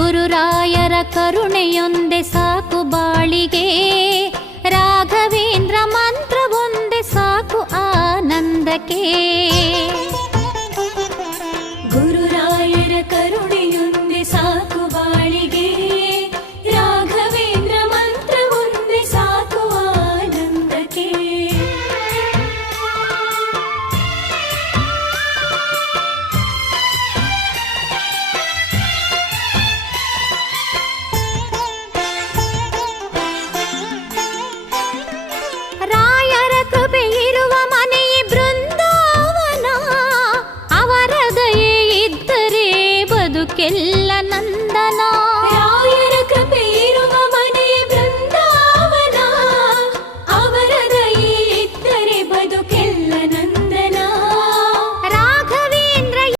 ಗುರುರಾಯರ ಕರುಣೆಯೊಂದೆ ಸಾಕು ಬಾಳಿಗೆ, ರಾಘವೇಂದ್ರ ಮಂತ್ರವೊಂದೆ ಸಾಕು ಆನಂದಕ್ಕೆ. ಗುರುರಾಯರ ಕರುಣೆಯೊಂದೆ ಸಾಕು ಬಾಳಿಗೆ, ರಾಘವೇಂದ್ರ ಮಂತ್ರವೊಂದೆ ಸಾಕು ಆನಂದಕ್ಕೆ. ರಾಯರ ಕೃಪೆ ಇರುವ ಮನೆಯೇ ಬೃಂದಾವನ, ಅವರ ದಯೆ ಇದ್ದರೆ ಬದುಕೆಲ್ಲ ನನ್ನ